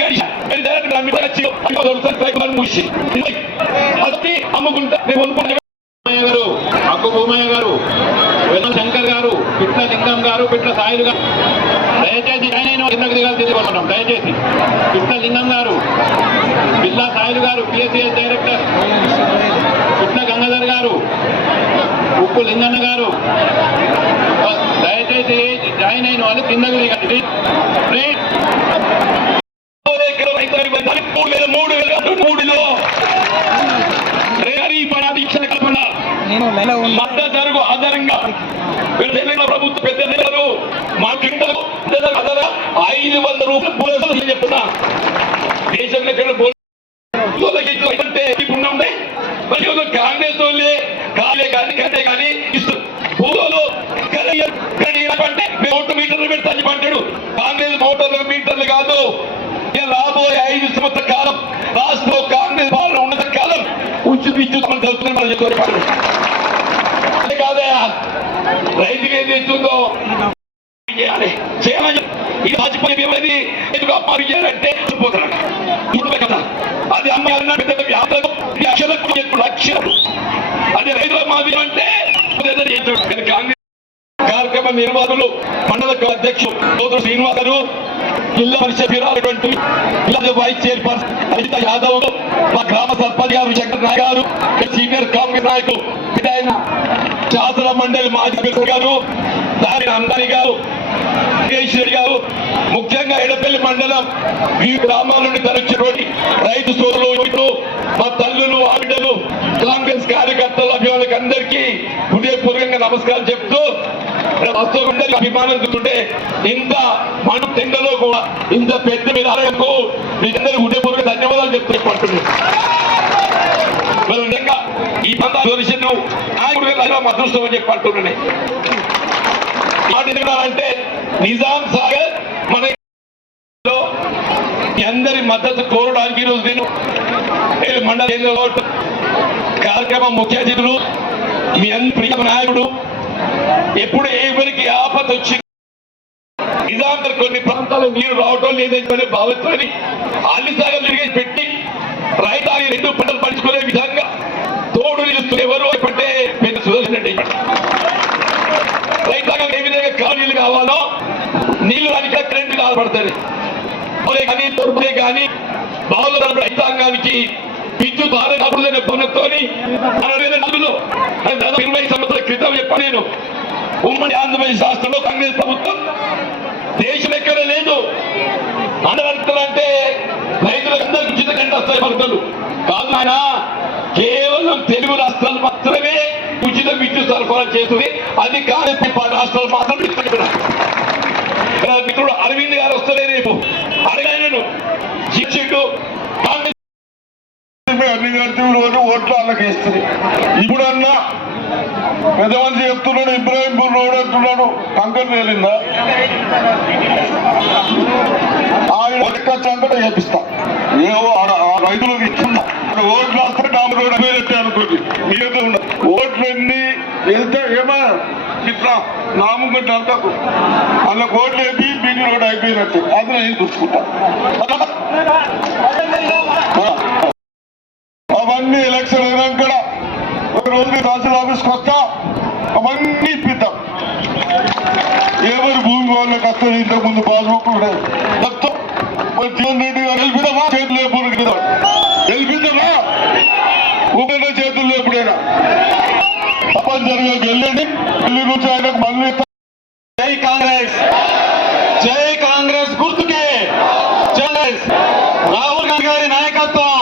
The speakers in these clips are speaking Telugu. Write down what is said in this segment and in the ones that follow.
గాడి మరి డైరెక్ట్ అమ్మి వచ్చి అయ్యో దొరుకుతాయి పైకి మనం మూసి అది అమ్ముకుంటా రేపు అనుకుంటా భూమయ్య గారు అక్కు శంకర్ గారు పిట్ల లింగం గారు పిట్ల సాయిలు గారు. దయచేసి ఆయన కిందకి దిగాలి తీసుకుంటున్నాం దయచేసి. పిట్ల లింగం గారు పిల్ల సాయిలు గారు పిఎస్సిఎస్ డైరెక్టర్. పిట్ల గంగాధర్ గారు ఉప్పు లింగన్న గారు. దయచేసి జాయిన్ అయిన వాళ్ళు కిందకి దిగాలి ప్లీజ్ ఎకరం రైతాంగ బంధాలు మూడు వేల మూడు వేల మూడులో రేరీ పడాది ఇచ్చిన కల్పన నేను నెల ఉన్న మద్దతు తెలంగాణ ప్రభుత్వ పెద్ద నేతలు మా గింటలు ఐదు వందల రూపాయలు పోలీసులు చెప్తున్నా. దేశంలో ఎక్కడ ఇప్పుడు ఉండే మరి కాంగ్రెస్ వాళ్ళే కాలే కానీ కంటే కానీ ఇస్తారు అంటే ఓటు మీటర్లు పెడతాను చెప్పంటాడు కాంగ్రెస్ మోటార్లు మీటర్లు కాదు. రాబోయే ఐదు సంవత్సరాల కాలం రాష్ట్రంలో కాంగ్రెస్ పాలన ఉన్నత కాలం ఉచిత విద్యుత్ మనం చదువుతుంది మనం కాదయా రైతుకి ఏది ఇస్తుందో చేయాలి. చేయాలని ఈ వాజ్పేయి ఎందుకు అమ్మారు చేయాలంటే పోతున్నాడు కదా. అది అమ్మాయి పెద్ద వ్యాపారం లక్షలకు లక్షలు అది రైతుల మాదిరి అంటే కాంగ్రెస్ కార్యక్రమ నిర్వాహకులు మండల అధ్యక్షులు సోదరు శ్రీనివాస్ గారు జిల్లా పరిషత్ అటువంటి జిల్లా వైస్ చైర్పర్సన్ అజిత యాదవ్ మా గ్రామ సర్పంచ్ గారు శంకర్ నాయ్ గారు సీనియర్ కాంగ్రెస్ నాయకులు ఇదైనా శాసన మండలి మాజీ గారు దాని అందాని గారు రెడ్డి గారు ముఖ్యంగా ఎడపల్లి మండలం ఈ గ్రామాల నుండి తరలించినటువంటి రైతు సోదరులు యువకులు, మా తల్లులు ఆవిడలు కాంగ్రెస్ కార్యకర్తల అభిమానులకు అందరికీ హృదయపూర్వకంగా నమస్కారం చెప్తూ వాస్తవం అభిమానం చూస్తుంటే ఇంత మన తిండలో కూడా ఇంత పెద్ద మీద ఆలయంకు హృదయపూర్వక ధన్యవాదాలు చెప్తున్నట్టు మరి నిజంగా ఈ పందా దర్శనం నాయకుడు అదృష్టం అని చెప్పి అంటున్నాను నిజాం సాగర్ మన అందరి మద్దతు కోరడానికి ఈరోజు నేను మండల కార్యక్రమం ముఖ్య అతిథులు మీ అందరి ప్రియ నాయకుడు ఎప్పుడు ఎవరికి ఆపద వచ్చి నిజాం కొన్ని ప్రాంతాలు నీరు రావటం లేదని భావించుకొని అల్లి సాగర్ పెట్టి రైతాన్ని రెండు పంటలు విధంగా తోడు నిలుస్తూ ఎవరు అంటే పెద్ద సుదర్శన్ రెడ్డి. రైతాంగం ఏ విధంగా కాలనీలు కావాలో నీళ్ళు రాని కరెంట్ కాలపడతారు ఒరే కానీ తొడుపులే కానీ బావులు తరపు రైతాంగానికి విద్యుత్ ఆరోగ్య పనులతోని నదులు దాదాపు ఇరవై సంవత్సరాల క్రితం చెప్పాను నేను. ఉమ్మడి ఆంధ్రప్రదేశ్ రాష్ట్రంలో కాంగ్రెస్ ప్రభుత్వం దేశం ఎక్కడ లేదు. అనర్థలు అంటే రైతులందరికీ ఉచిత కంటే వస్తాయి పథకాలు కాదు ఆయన కేవలం తెలుగు రాష్ట్రాలు మాత్రమే ఉచిత విద్యుత్ సరఫరా చేస్తుంది. అది కాదు రాష్ట్రాలు మాత్రం మిత్రుడు అరవింద్ గారు వస్తలే రేపు. అడగాను శిక్షకుడు కాంగ్రెస్ అన్ని కడుతున్నాడు ఓట్లు వాళ్ళకి వేస్తుంది ఇప్పుడన్నా పెద్ద చెప్తున్నాడు ఇబ్రాహింపూర్ రోడ్ అంటున్నాడు కంకర్ తేలిందా? ఆయన ఒక్క చంకట చేపిస్తా. ఏవో ఆ రైతులకు ఇస్తున్నా ఓట్లు వస్తే డామ్ రోడ్ పేరెత్తే అనుకోండి. మీతో ఉన్న ఓట్లన్నీ వెళ్తే ఏమా? ఇట్లా నామకుంటే అంతకు అందులో ఓట్లు వేపి బీటీ రోడ్ అయిపోయినట్టు. అది నేను చూసుకుంటా ఆ. అవన్నీ ఎలక్షన్ అయినాక ఒక రోజు నేను తహసీల్ ఆఫీస్కి వస్తా అవన్నీ ఇప్పిద్దాం ఎవరు భూమి ఇంట్లో ముందు పాస్బుక్ ఉండేది మొత్తం జీవన్ రెడ్డి గారు గెలిపిద్దామా చేతులు లేపుడు గెలిపిద్దామా ఊపిన చేతులు లేపుడైనా తప్పనిసరిగా వెళ్ళండి. వెళ్ళి నుంచి ఆయనకు మళ్ళీ జై కాంగ్రెస్. జై కాంగ్రెస్ గుర్తుకే. కాంగ్రెస్. రాహుల్ గాంధీ గారి నాయకత్వం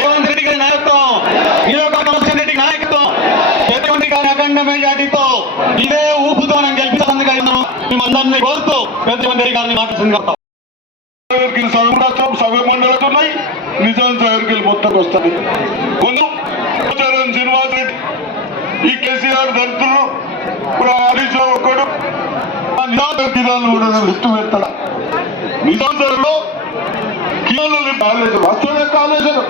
రేవంత్ రెడ్డి గారి నాయకత్వం నియోజకవర్గం రెడ్డి నాయకత్వం జగన్మోహన్ రెడ్డి గారి అఖండ మెజార్టీతో ఇదే ఊపుతో మనం గెలిపిస్తామని మిమ్మల్ని కోరుతూ రెడ్డి గారిని మాట్లాడుతుంది సాగర్కి సగం రాష్ట్రం సగం మండలాలు ఉన్నాయి. నిజాం సాగర్కి మొత్తం వస్తాయి శ్రీనివాస్ రెడ్డి ఈ కేసీఆర్ దళితులు రావు ఒక్కడు. జిల్లాలో కూడా లిస్టు పెడతాడా. నిజాంలో కిలోలు కాలేజ్ వస్తున్న కాళేశ్వరం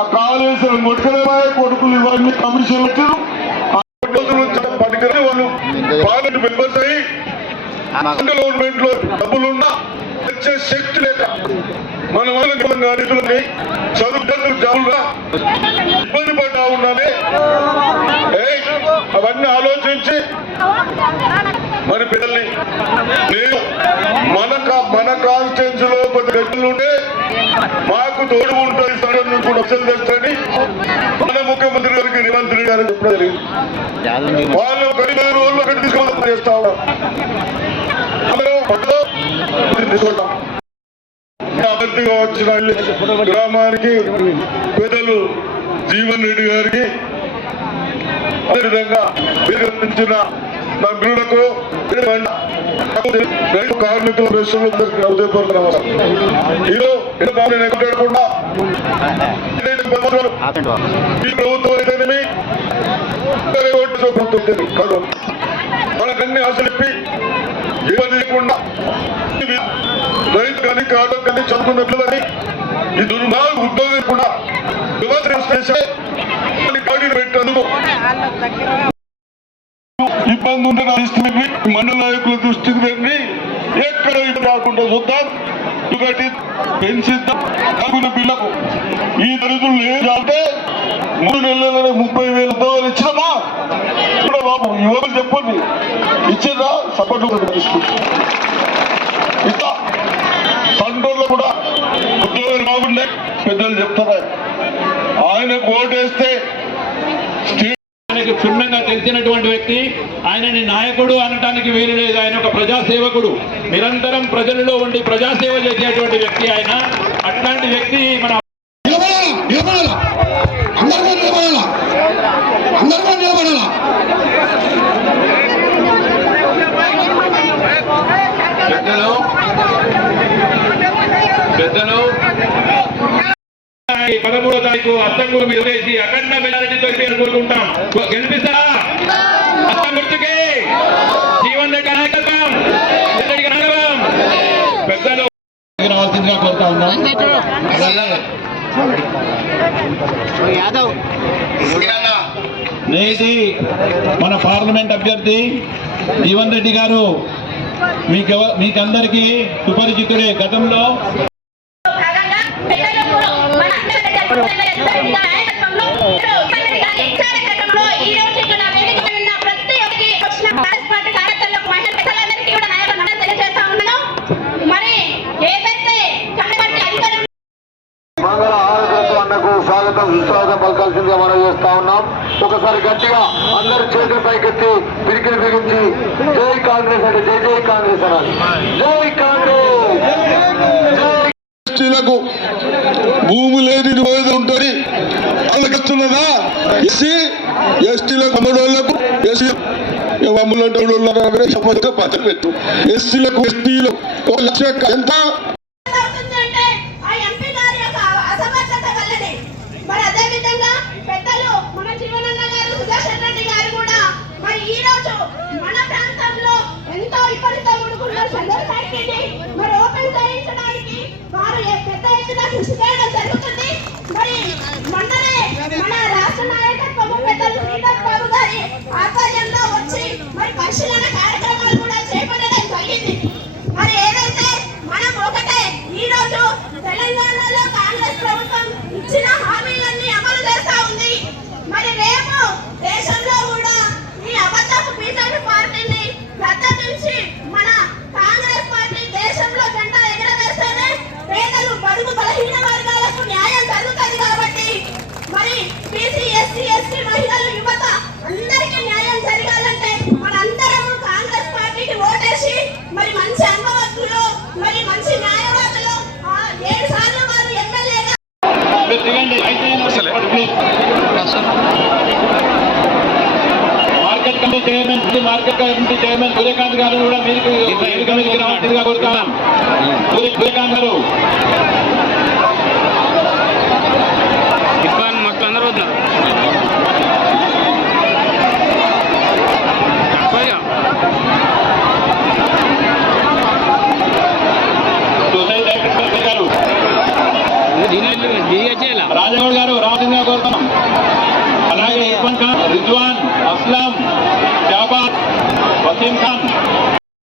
ఆ కాళేశ్వరం కొట్టుకునే కొడుకులు ఇవన్నీ కమిషన్ వచ్చారు పట్టుకుని వాళ్ళు. పార్లమెంట్ మెంబర్స్ అయ్యి గవర్నమెంట్లో డబ్బులున్నా వచ్చే శక్తి లేక మన నిధులని చదువు జాబులుగా ఇబ్బంది పడ్డా ఉన్నానే అవన్నీ ఆలోచించి మన పిల్లల్ని నేను మన మన కాన్స్టిట్యూన్స్లో కొద్ది గడ్డలు ఉంటే మాకు తోడు ఉంటుంది కూడా అసలు తెచ్చని మన ముఖ్యమంత్రి గారికి రేవంత్ రెడ్డి గారికి చెప్పడం జరిగింది. వాళ్ళు గడిమైన రోజులు అక్కడ తీసుకొని చేస్తా పట్టులో తీసుకుంటాం అభ్యర్థిగా వచ్చిన గ్రామానికి పెద్దలు జీవన్ రెడ్డి గారికి అదేవిధంగా విరమించిన నా రైతు కార్మికుల ప్రశ్నలకు ఉదయపూర్వక నమస్కారం ఈరోజు ఈ ప్రభుత్వం. అయితేనేమి? ప్రభుత్వం అయితేనేమి మనకన్నీ ఆశలిప్పి ఇబ్బంది లేకుండా రైతు కానీ కాదు కానీ చదువుకున్న పిల్లలని ఈ దుర్మార్గ ఉద్యోగం కూడా వ్యవసాయం ఇబ్బంది ఉంటే ఇస్తుంది మండల నాయకుల దృష్టికి వెళ్ళి ఎక్కడ ఇబ్బంది రాకుండా చూద్దాం. ఒకటి పెంచిద్దాం. పిల్లకు ఈ దరిద్రులు ఏం అంటే మూడు నెలలలో ముప్పై వేల ఉద్యోగాలు ఇచ్చినమా? బాబు యువకులు చెప్పండి. ఇచ్చిందా సపోర్ట్ ఇట్లా సంటూర్లో కూడా ఉద్యోగాలు బాగుండే పెద్దలు చెప్తారా ఆయనకు ఓటేస్తే క్షుణ్ణంగా తెలిసినటువంటి వ్యక్తి ఆయనని నాయకుడు అనటానికి వీలు లేదు. ఆయన ఒక ప్రజాసేవకుడు. నిరంతరం ప్రజలలో ఉండి ప్రజాసేవ చేసేటువంటి వ్యక్తి ఆయన. అట్లాంటి వ్యక్తి మన నిలబడాలా నిలబడాలా అందరూ కూడా నిలబడాలా అందరూ కూడా నిలబడాలా పెద్దలు పెద్దలు ఈ పదమూడో తారీఖు అత్తంగూరు మీద వేసి అఖండ మెజారిటీతో కోరుకుంటాం. గెలిపిస్తారా? అత్తం గుర్తుకి. జీవన్ రెడ్డి నాయకత్వం. రెడ్డి నాయకత్వం. పెద్దలు రావాల్సిందిగా కోరుతా ఉన్నాం. యాదవ్ నేటి మన పార్లమెంట్ అభ్యర్థి జీవన్ రెడ్డి గారు మీకెవ మీకందరికీ సుపరిచితుడే గతంలో పలకాల్సిందిగా మనం చేస్తా ఉన్నాం. ఒకసారి గట్టిగా అందరు చేతులు పైకెత్తి పిరికిని బిగించి జై కాంగ్రెస్ అంటే జై జై కాంగ్రెస్ అనాలి. జై కాంగ్రెస్! భూమి లేని ఉంటుంది. వాళ్ళకి ఎస్సీ ఎస్టీలకు అమ్మడోళ్ళకు ఎస్సీ అమ్ములంటే పత్రం పెట్టు. ఎస్సీలకు ఎస్టీలు ఒక లక్ష ఎంత అవుతుందంటే ఆ ఎంపీ గారి యొక్క అసమర్థత వల్లనే మరి అదే విధంగా పెద్దలు మన జీవనన్న గారు సుదర్శన్ రెడ్డి గారు కూడా మరి ఈ రోజు మన ప్రాంతంలో ఎంతో ఇప్పటితో ఉడుకున్న చంద్ర ఫ్యాక్టరీని మరి ఓపెన్ చేయించడానికి వారు ఏ- పెద్ద ఎత్తున కృషి చేయడం జరుగుతుంది మరి మొన్ననే మన రాష్ట్ర నాయకత్వము పెద్దలు శ్రీధర్ బాబు గారి ఆధ్వర్యంలో వచ్చి మరి పరిశీలన కార్యక్రమాలు కూడా చేపట్టడం జరిగింది మరి ఏదైతే మనం ఒకటే ఈ రోజు తెలంగాణలో కాంగ్రెస్ ప్రభుత్వం ఇచ్చిన హామీలన్నీ అమలు చేస్తా ఉంది మరి రేపు దేశంలో కూడా ఈ అబద్ధపు బీజేపీ పార్టీని గద్దెదించి మన కాంగ్రెస్ పార్టీ దేశంలో జెండా ఎగరవేస్తేనే పేదలు బడుగు బలహీన వర్గాలకు న్యాయం జరుగుతుంది కాబట్టి మరి బీసీ ఎస్సీ ఎస్టీ మహిళలు యువత అందరికీ న్యాయం జరగాలంటే మనందరము కాంగ్రెస్ పార్టీకి ఓటేసి మరి మంచి అనుభవస్తులు మరి మంచి న్యాయవాదులు ఆ ఏడు సార్లు వారు ఎమ్మెల్యేగా please market committee chairman market committee chairman Suryakant garu కూడా మీరు వేదిక మీదకి రావాల్సిందిగా కోరుతాం సూర్య- సూర్యకాంత్ గారు. ఇర్ఫాన్ మొత్తం అందరూ వస్తున్నారు. auf dem